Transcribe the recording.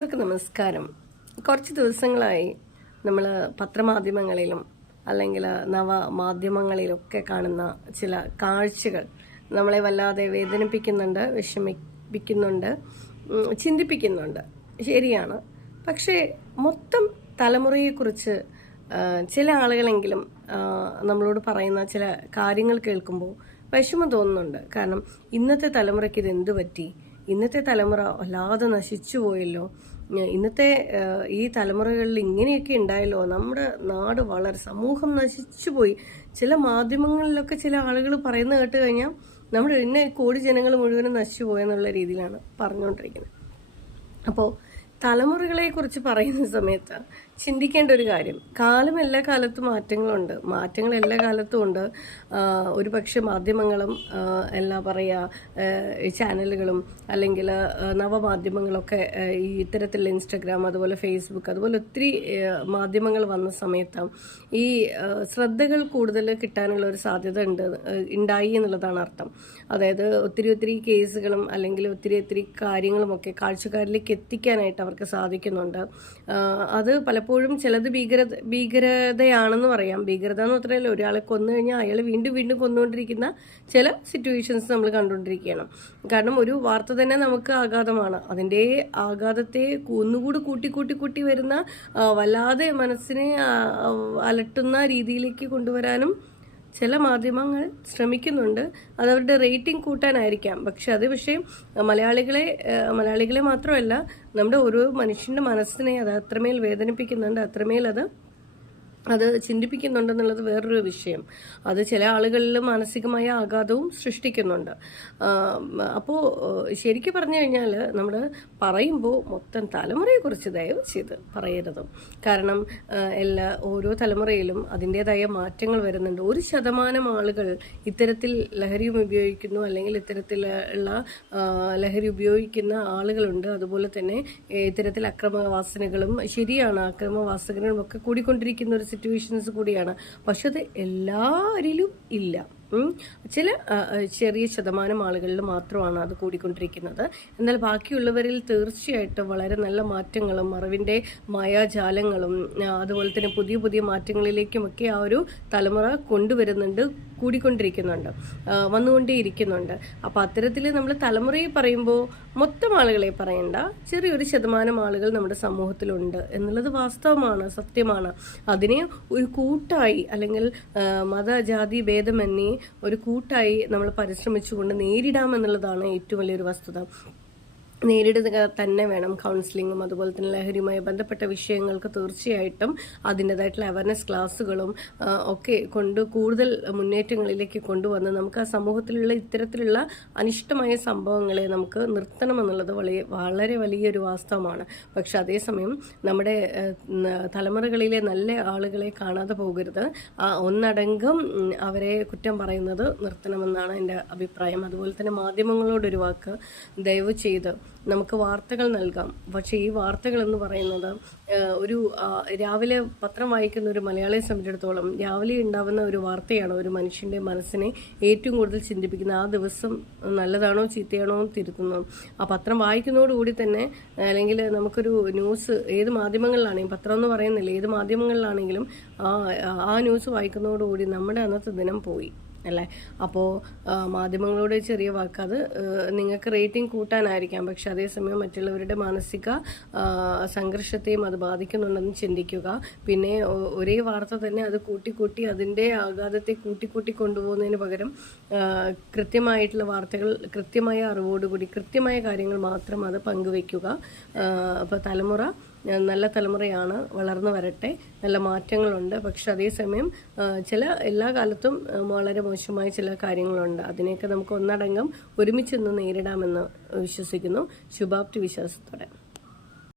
എല്ലാവർക്കും നമസ്കാരം. കുറച്ച് ദിവസങ്ങളായി നമ്മൾ പത്രമാധ്യമങ്ങളിലും അല്ലെങ്കിൽ നവമാധ്യമങ്ങളിലൊക്കെ കാണുന്ന ചില കാഴ്ചകൾ നമ്മളെ വല്ലാതെ വേദനിപ്പിക്കുന്നുണ്ട്, വിഷമിപ്പിക്കുന്നുണ്ട്, ചിന്തിപ്പിക്കുന്നുണ്ട്. ശരിയാണ്. പക്ഷേ മൊത്തം തലമുറയെക്കുറിച്ച് ചില ആളുകളെങ്കിലും നമ്മളോട് പറയുന്ന ചില കാര്യങ്ങൾ കേൾക്കുമ്പോൾ വിഷമം തോന്നുന്നുണ്ട്. കാരണം ഇന്നത്തെ തലമുറയ്ക്ക് ഇത് എന്തു പറ്റി, ഇന്നത്തെ തലമുറ വല്ലാതെ നശിച്ചു പോയല്ലോ, ഇന്നത്തെ ഈ തലമുറകളിൽ ഇങ്ങനെയൊക്കെ ഉണ്ടായല്ലോ, നമ്മുടെ നാട് വളരെ സമൂഹം നശിച്ചു പോയി. ചില മാധ്യമങ്ങളിലൊക്കെ ചില ആളുകൾ പറയുന്നത് കേട്ട് കഴിഞ്ഞാൽ നമ്മുടെ ഇന്ന കോടി ജനങ്ങൾ മുഴുവനും നശിച്ചു പോയെന്നുള്ള രീതിയിലാണ് പറഞ്ഞുകൊണ്ടിരിക്കുന്നത്. അപ്പോൾ തലമുറകളെ കുറിച്ച് പറയുന്ന സമയത്ത് ചിന്തിക്കേണ്ട ഒരു കാര്യം, കാലം എല്ലാ കാലത്തും മാറ്റങ്ങളുണ്ട്, മാറ്റങ്ങൾ എല്ലാ കാലത്തും ഉണ്ട്. ഒരു പക്ഷേ മാധ്യമങ്ങളും എന്താ പറയുക, ചാനലുകളും അല്ലെങ്കിൽ നവമാധ്യമങ്ങളൊക്കെ ഈ ഇത്തരത്തിലുള്ള ഇൻസ്റ്റഗ്രാം, അതുപോലെ ഫേസ്ബുക്ക്, അതുപോലെ ഒത്തിരി മാധ്യമങ്ങൾ വന്ന സമയത്ത് ഈ ശ്രദ്ധകൾ കൂടുതൽ കിട്ടാനുള്ള ഒരു സാധ്യത ഉണ്ടായി എന്നുള്ളതാണ് അർത്ഥം. അതായത് ഒത്തിരി കേസുകളും അല്ലെങ്കിൽ ഒത്തിരി കാര്യങ്ങളുമൊക്കെ കാഴ്ചക്കാരിലേക്ക് എത്തിക്കാനായിട്ട് അവർക്ക് സാധിക്കുന്നുണ്ട്. അത് പലപ്പോഴും ചിലത് ഭീകരതയാണെന്ന് പറയാം. ഭീകരത എന്ന് മാത്രമല്ല, ഒരാളെ കൊന്നു കഴിഞ്ഞാൽ അയാൾ വീണ്ടും കൊന്നുകൊണ്ടിരിക്കുന്ന ചില സിറ്റുവേഷൻസ് നമ്മൾ കണ്ടുകൊണ്ടിരിക്കുകയാണ്. കാരണം ഒരു വാർത്ത തന്നെ നമുക്ക് ആഘാതമാണ്. അതിൻ്റെ ആഘാതത്തെ ഒന്നുകൂടി കൂട്ടി വരുന്ന, വല്ലാതെ മനസ്സിനെ അലട്ടുന്ന രീതിയിലേക്ക് കൊണ്ടുവരാനും ചില മാധ്യമങ്ങൾ ശ്രമിക്കുന്നുണ്ട്. അതവരുടെ റേറ്റിംഗ് കൂട്ടാനായിരിക്കാം. പക്ഷേ മലയാളികളെ മാത്രമല്ല, നമ്മുടെ ഓരോ മനുഷ്യൻ്റെ മനസ്സിനെ അത് അത്രമേൽ വേദനിപ്പിക്കുന്നുണ്ട്, അത്രമേൽ അത് ചിന്തിപ്പിക്കുന്നുണ്ടെന്നുള്ളത് വേറൊരു വിഷയം. അത് ചില ആളുകളിൽ മാനസികമായ ആഘാതവും സൃഷ്ടിക്കുന്നുണ്ട്. അപ്പോൾ ശരിക്കും പറഞ്ഞു കഴിഞ്ഞാൽ നമ്മൾ പറയുമ്പോൾ മൊത്തം തലമുറയെക്കുറിച്ച് ദയവ് ചെയ്ത് പറയരുത്. കാരണം ഓരോ തലമുറയിലും അതിൻ്റേതായ മാറ്റങ്ങൾ വരുന്നുണ്ട്. 1% ആളുകൾ ഇത്തരത്തിൽ ലഹരി ഉപയോഗിക്കുന്നു, അല്ലെങ്കിൽ ഇത്തരത്തിലുള്ള ലഹരി ഉപയോഗിക്കുന്ന ആളുകളുണ്ട്. അതുപോലെ തന്നെ ഇത്തരത്തിൽ അക്രമവാസനകളും, ശരിയാണ്, അക്രമവാസനകളും ഒക്കെ കൂടിക്കൊണ്ടിരിക്കുന്ന ഒരു സിറ്റുവേഷൻസ് കൂടിയാണ്. പക്ഷെ അത് എല്ലാവരിലും ഇല്ല. ചില ചെറിയ ശതമാനം ആളുകളിൽ മാത്രമാണ് അത് കൂടിക്കൊണ്ടിരിക്കുന്നത്. എന്നാൽ ബാക്കിയുള്ളവരിൽ തീർച്ചയായിട്ടും വളരെ നല്ല മാറ്റങ്ങളും അറിവിൻ്റെ മായാജാലങ്ങളും അതുപോലെ തന്നെ പുതിയ മാറ്റങ്ങളിലേക്കുമൊക്കെ ആ ഒരു തലമുറ കൊണ്ടുവരുന്നുണ്ട്, കൂടിക്കൊണ്ടിരിക്കുന്നുണ്ട്, വന്നുകൊണ്ടേയിരിക്കുന്നുണ്ട്. അപ്പോൾ അത്തരത്തിൽ നമ്മൾ തലമുറയെ പറയുമ്പോൾ മൊത്തം ആളുകളെ പറയണ്ട, ചെറിയൊരു ശതമാനം ആളുകൾ നമ്മുടെ സമൂഹത്തിലുണ്ട് എന്നുള്ളത് വാസ്തവമാണ്, സത്യമാണ്. അതിനെ ഒരു കൂട്ടായി അല്ലെങ്കിൽ മതജാതി ഭേദമന്യേ ഒരു കൂട്ടായി നമ്മൾ പരിശ്രമിച്ചുകൊണ്ട് നേരിടാമെന്നുള്ളതാണ് ഏറ്റവും വലിയൊരു വസ്തുത. നേരിടുക തന്നെ വേണം. കൗൺസിലിങ്ങും അതുപോലെ തന്നെ ലഹരിയുമായി ബന്ധപ്പെട്ട വിഷയങ്ങൾക്ക് തീർച്ചയായിട്ടും അതിൻ്റെതായിട്ടുള്ള അവയർനെസ് ക്ലാസ്സുകളും ഒക്കെ കൂടുതൽ മുന്നേറ്റങ്ങളിലേക്ക് കൊണ്ടുവന്ന് നമുക്ക് ആ സമൂഹത്തിലുള്ള ഇത്തരത്തിലുള്ള അനിഷ്ടമായ സംഭവങ്ങളെ നമുക്ക് നിർത്തണമെന്നുള്ളത് വളരെ വലിയൊരു വാസ്തവമാണ്. പക്ഷെ അതേസമയം നമ്മുടെ തലമുറകളിലെ നല്ല ആളുകളെ കാണാതെ പോകരുത്. ഒന്നടങ്കം അവരെ കുറ്റം പറയുന്നത് നിർത്തണമെന്നാണ് എൻ്റെ അഭിപ്രായം. അതുപോലെ തന്നെ മാധ്യമങ്ങളോടൊരു വാക്ക്, ദയവ് ചെയ്ത് നമുക്ക് വാർത്തകൾ നൽകാം. പക്ഷേ ഈ വാർത്തകൾ എന്ന് പറയുന്നത് രാവിലെ പത്രം വായിക്കുന്ന ഒരു മലയാളിയെ സംബന്ധിച്ചിടത്തോളം രാവിലെ ഉണ്ടാവുന്ന ഒരു വാർത്തയാണ് ഒരു മനുഷ്യൻ്റെ മനസ്സിനെ ഏറ്റവും കൂടുതൽ ചിന്തിപ്പിക്കുന്നത്. ആ ദിവസം നല്ലതാണോ ചീത്തയാണോ തിരുത്തുന്നത്. ആ പത്രം വായിക്കുന്നതോടുകൂടി തന്നെ, അല്ലെങ്കിൽ നമുക്കൊരു ന്യൂസ് ഏത് മാധ്യമങ്ങളിലാണെങ്കിലും, പത്രം എന്ന് പറയുന്നില്ല, ഏത് മാധ്യമങ്ങളിലാണെങ്കിലും ആ ന്യൂസ് വായിക്കുന്നതോടുകൂടി നമ്മുടെ അന്നത്തെ ദിനം പോയി അല്ലേ. അപ്പോൾ മാധ്യമങ്ങളോട് ചെറിയ വാക്ക്, അത് നിങ്ങൾക്ക് റേറ്റിംഗ് കൂട്ടാനായിരിക്കാം, പക്ഷെ അതേസമയം മറ്റുള്ളവരുടെ മാനസിക സംഘർഷത്തെയും അത് ബാധിക്കുന്നുണ്ടെന്ന് ചിന്തിക്കുക. പിന്നെ ഒരേ വാർത്ത തന്നെ അത് കൂട്ടി അതിൻ്റെ ആഘാതത്തെ കൂട്ടി കൊണ്ടുപോകുന്നതിന് പകരം കൃത്യമായിട്ടുള്ള വാർത്തകൾ, കൃത്യമായ അറിവോടുകൂടി കൃത്യമായ കാര്യങ്ങൾ മാത്രം അത് പങ്കുവയ്ക്കുക. അപ്പോൾ തലമുറ നല്ല തലമുറയാണ്, വളർന്നു വരട്ടെ, നല്ല മാറ്റങ്ങളുണ്ട്. പക്ഷെ അതേസമയം എല്ലാ കാലത്തും വളരെ മോശമായ ചില കാര്യങ്ങളുണ്ട്. അതിനെയൊക്കെ നമുക്ക് ഒന്നടങ്കം ഒരുമിച്ച് നേരിടാമെന്ന് വിശ്വസിക്കുന്നു, ശുഭാപ്തി വിശ്വാസത്തോടെ.